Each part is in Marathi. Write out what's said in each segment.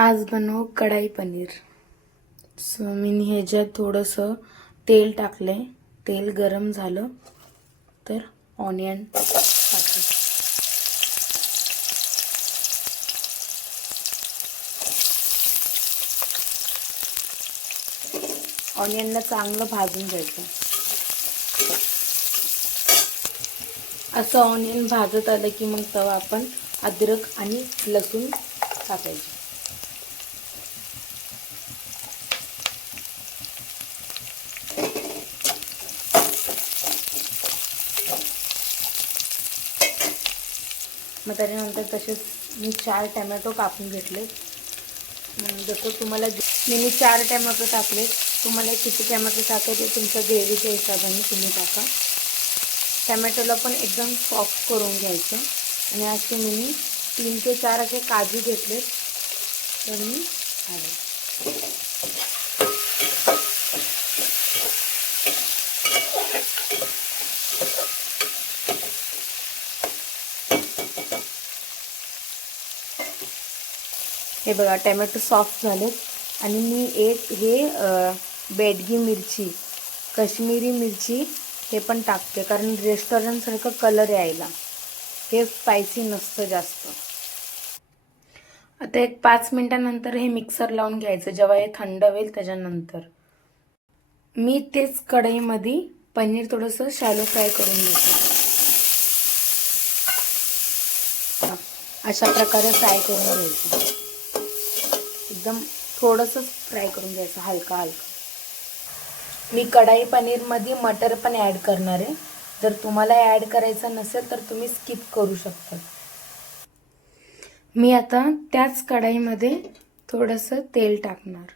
आज बनवू कढाई पनीर। सो मी ह्याच्यात थोडंसं तेल टाकले। तेल गरम झालं तर ऑनियन टाकले। ऑनियनला चांगलं भाजून घ्यायचं। असं ऑनियन भाजत आलं की मग तेव्हा आपण अद्रक आणि लसूण टाकायचं। मग त्याच्यानंतर तसेच मी 4 टोमॅटो कापून घेतले। जसं तुम्हाला मी 4 टोमॅटो टाकले। तुम्हाला किती टोमॅटो टाकायचे तुमच्या ग्रेव्हीच्या हिशोबाने तुम्ही टाका। टोमॅटोला पण एकदम सॉफ्ट करून घ्यायचं। आणि असे मी 3 ते 4 असे काजू घेतले तर मी घालते। हे बघा टोमॅटो सॉफ्ट झाले। आणि मी हे बेडगी मिरची, काश्मीरी मिरची हे पण टाकते कारण रेस्टॉरंट सारखं कलर यायला। हे स्पायसी नसतं जास्त। आता एक 5 मिनिटांनंतर हे मिक्सर लावून घ्यायचं। जेव्हा हे थंड होईल त्याच्यानंतर मी तेच कढईमध्ये पनीर थोडंसं शॅलो फ्राय करून घेते। अशा प्रकारे फ्राय करून घ्यायचं। एकदम थोडंसं फ्राय करून घ्यायचं हलका हलका। मी कढाई पनीरमध्ये मटर पण ॲड करणार आहे। जर तुम्हाला ॲड करायचं नसेल तर तुम्ही स्किप करू शकता। मी आता त्याच कढाईमध्ये थोडंसं तेल टाकणार।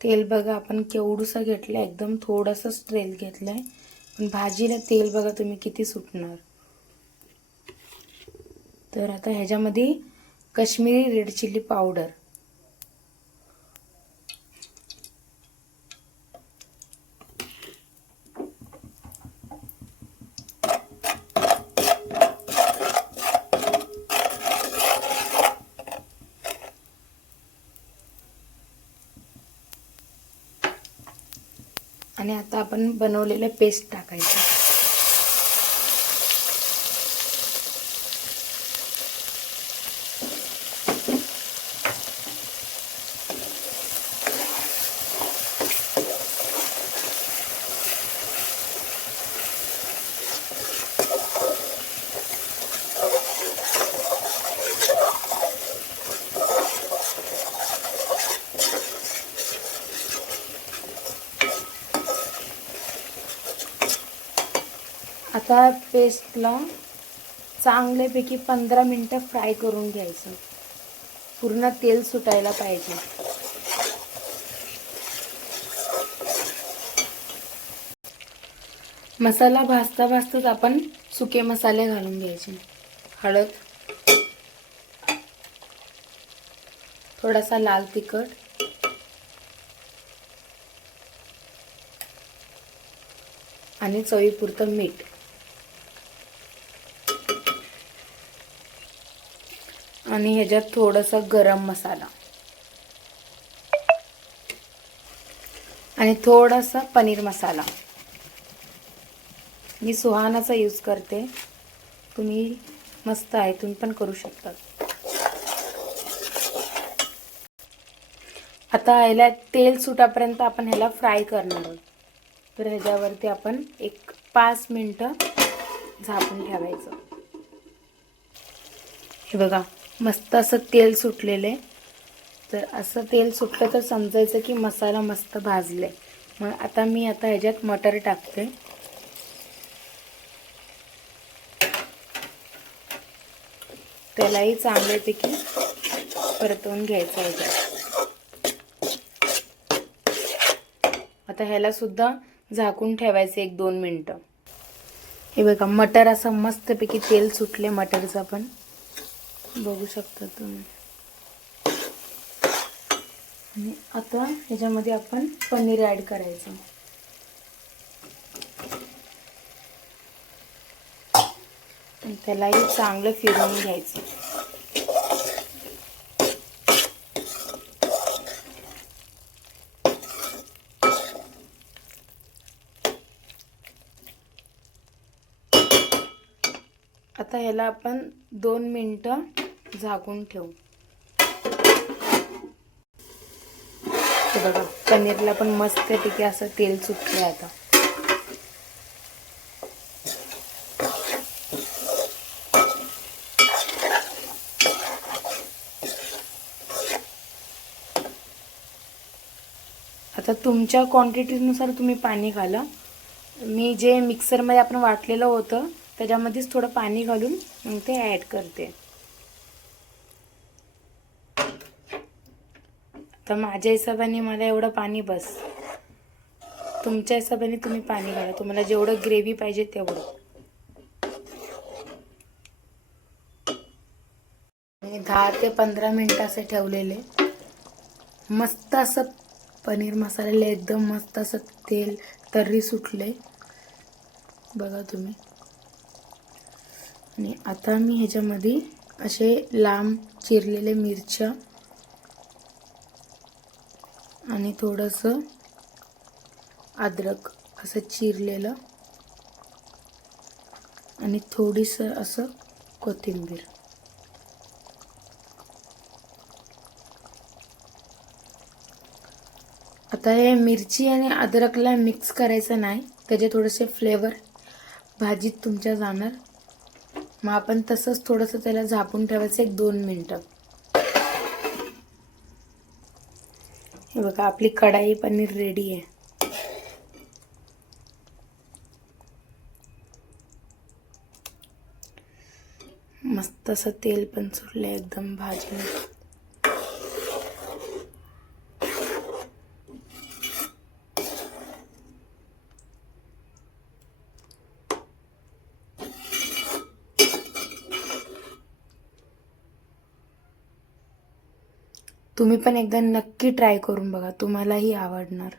तेल बघा आपण केवढूसा घेतलं, एकदम थोडंसंच तेल घेतलंय। पण भाजीला तेल बघा तुम्ही किती सुटणार। तर आता ह्याच्यामध्ये काश्मीरी रेड चिली पावडर, आणि आता आपण बनवलेलं पेस्ट टाकायचं। आता पेस्टला चांगल्यापैकी 15 मिनिटं फ्राय करून घ्यायचं। पूर्ण तेल सुटायला पाहिजे। मसाला भाजता भाजताच आपण सुके मसाले घालून घ्यायचे। हळद, थोडासा लाल तिखट, आणि चवीपुरतं मीठ, आणि ह्याच्यात थोडासा गरम मसाला आणि थोडासा पनीर मसाला। मी सुहानाचा यूज करते। तुम्ही मस्त आहे, तुम्ही पण करू शकता। आता ह्याला तेल सुटापर्यंत आपण ह्याला फ्राय करणार आहोत। तर ह्याच्यावरती आपण एक 5 मिनिटं झाकून ठेवायचं। हे बघा मस्त असं तेल सुटलेले। तर असं तेल सुटलं तर समजायचं की मसाला मस्त भाजले। मग आता मी ह्याच्यात मटर टाकते। त्यालाही चांगल्यापैकी परतवून घ्यायचं आहे। आता ह्याला सुद्धा झाकून ठेवायचं 1-2 मिनिटं। हे बघा मटर असं मस्तपैकी तेल सुटले मटरचं पण बघू शकता तुम्ही। आणि आता ह्याच्यामध्ये आपण पनीर ॲड करायचं। आणि त्यालाही चांगलं फिरवून घ्यायचं. आता ह्याला आपण 2 मिनिटं झाकून ठेवू. हे बघा, पनीरला पण मस्तपैकी असं तेल सुटलं आता. आता तुमच्या क्वांटिटीनुसार तुम्ही पाणी घाला. मी जे मिक्सरमध्ये आपण वाटलेलं होतं त्याच्यामध्येच थोडं पाणी घालून मग ते ॲड करते. तर माझ्या हिशोबाने मला एवढं पाणी बस. तुमच्या हिशोबाने तुम्ही पाणी घाला, तुम्हाला जेवढं ग्रेव्ही पाहिजे तेवढं. 10 ते 15 मिनिटं असे ठेवलेले. मस्त असं पनीर मसाल्याला एकदम मस्त असं तेल तर्री सुटले बघा तुम्ही. आणि आता मी ह्याच्यामध्ये असे लांब चिरलेले मिरच्या आणि थोडंसं अद्रक असं चिरलेलं आणि थोडीसं असं कोथिंबीर. आता हे मिरची आणि अद्रकला मिक्स करायचं नाही, त्याचे थोडेसे फ्लेवर भाजीत तुमच्या जाणार. मग आपण तसंच थोडंसं त्याला झाकून ठेवायचं 1-2 मिनिटं. हे बघा, आपली कढाई पनीर रेडी आहे. मस्त असं तेल पण सुटलं एकदम भाजीला. तुम्ही पण एकदा नक्की ट्राय करून बघा, तुम्हालाही आवडणार.